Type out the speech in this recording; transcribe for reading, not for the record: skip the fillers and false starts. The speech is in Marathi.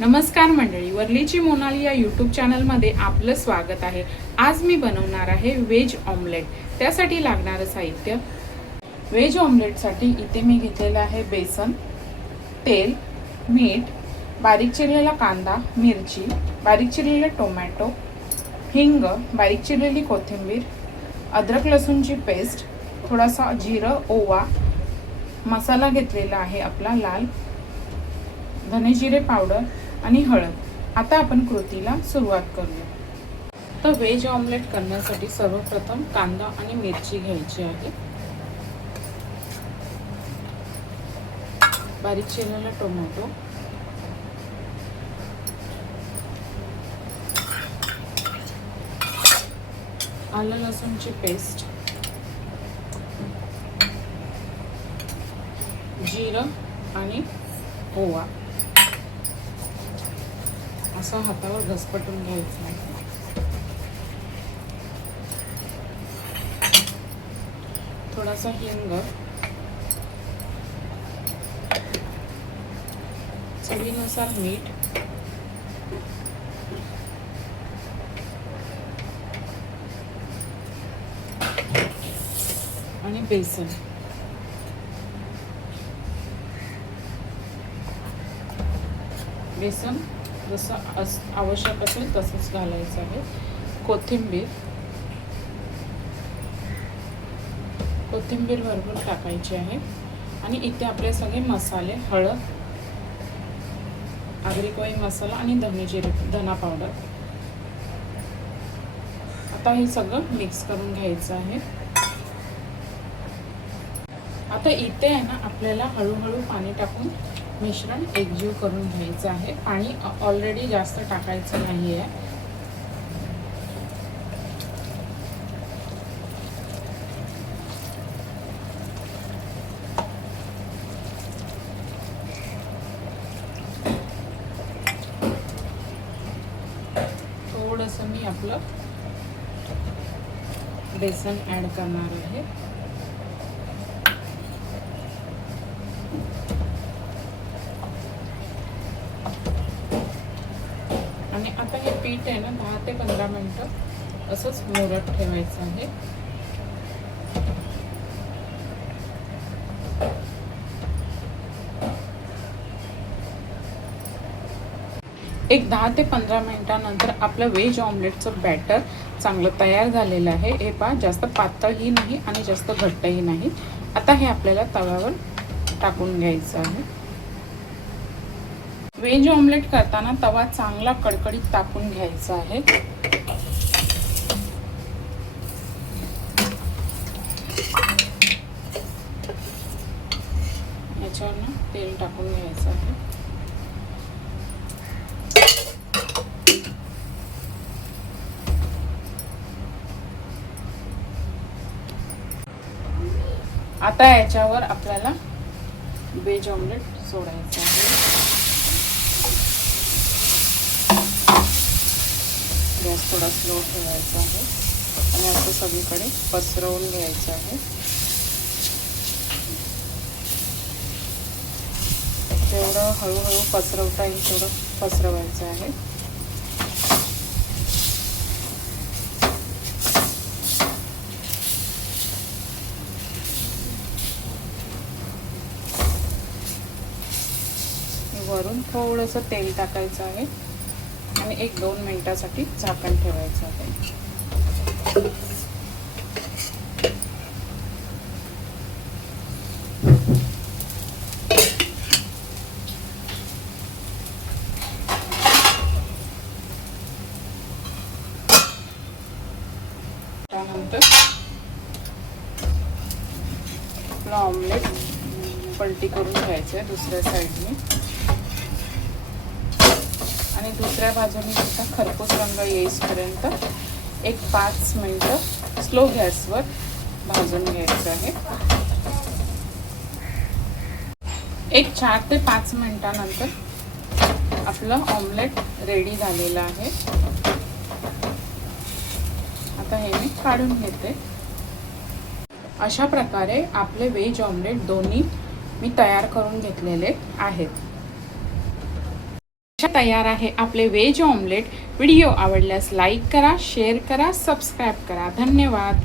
नमस्कार मंडळी, वर्लीची मोनाली या यूट्यूब चॅनलमध्ये आपलं स्वागत आहे। आज मी बनवणार आहे व्हेज ऑमलेट। त्यासाठी लागणारं साहित्य, व्हेज ऑमलेटसाठी इथे मी घेतलेलं आहे बेसन, तेल, मीठ, बारीक चिरलेला कांदा, मिरची, बारीक चिरलेले टोमॅटो, हिंग, बारीक चिरलेली कोथिंबीर, अद्रक लसूणची पेस्ट, थोडासा जिरं, ओवा, मसाला घेतलेला आहे आपला लाल, धने जिरे पावडर आणि हळद। आता आपण कृतीला सुरुवात करूया। तर व्हेज ऑमलेट करण्यासाठी सर्वप्रथम कांदा आणि मिरची घ्यायची आहे, बारीक चिरलेला टोमॅटो, आलं लसूणची पेस्ट, जिरं आणि ओवा असं हातावर घसपटून घ्यायचं आहे। थोडासा हिंग, चवीनुसार मीठ, आणि बेसन। बेसन जसं आवश्यक असेल तसंच घालायचं आहे। कोथिंबीर भरपूर टाकायची आहे। आणि इथे आपले सगळे मसाले, हळद, आगरी कोळी मसाला आणि धना पावडर। आता हे सगळं मिक्स करून घ्यायचं आहे। आता इथे आहे ना, आपल्याला हळूहळू पाणी टाकून मिश्रण एकजीव करून घ्यायचं आहे। पाणी ऑलरेडी जास्त टाकायचं नाही आहे। थोडंसं मी आपलं बेसन ॲड करणार आहे। आणि आता हे पीठ आहे ना 10 ते 15 मिनिटं असंच मुरत ठेवायचं आहे। एक 10 ते 15 मिनिटांनंतर आपलं व्हेज ऑमलेटचं बॅटर चांगलं तयार झालेलं आहे। हे पहा, जास्त पातळही नाही आणि जास्त घट्टही नाही। आता हे आपल्याला तव्यावर टाकून घ्यायचं आहे। व्हेज ऑमलेट करताना तवा चांगला कडकडीत तापून घ्यायचा आहे। याच्यावर तेल टाकून घ्यायचं आहे। आता याच्यावर आपल्याला व्हेज ऑमलेट सोडायचं आहे। गॅस थोडा स्लो ठेवायचा आहे आणि असं सगळीकडे पसरवून घ्यायचं आहे। जेवढं हळूहळू पसरवता येईल तेवढं पसरवायचं आहे। वरून थोडंसं तेल टाकायचं आहे आणि 1-2 मिनिटासाठी झाकण ठेवायचं आहे। त्यानंतर आपलं ऑमलेट पलटी करून घ्यायचं आहे दुसऱ्या साईडने आणि दुसऱ्या बाजूने सुद्धा खरपूस रंग येईपर्यंत एक 5 मिनिटं स्लो गॅसवर भाजून घ्यायचं आहे। एक 4 ते 5 मिनिटांनंतर आपलं ऑमलेट रेडी झालेलं आहे। आता हे मी काढून घेते। अशा प्रकारे आपले व्हेज ऑमलेट दोन्ही मी तयार करून घेतलेले आहेत। तयार आहे आपले व्हेज ऑमलेट. व्हिडिओ आवडल्यास लाईक करा, शेअर करा, सबस्क्राईब करा. धन्यवाद.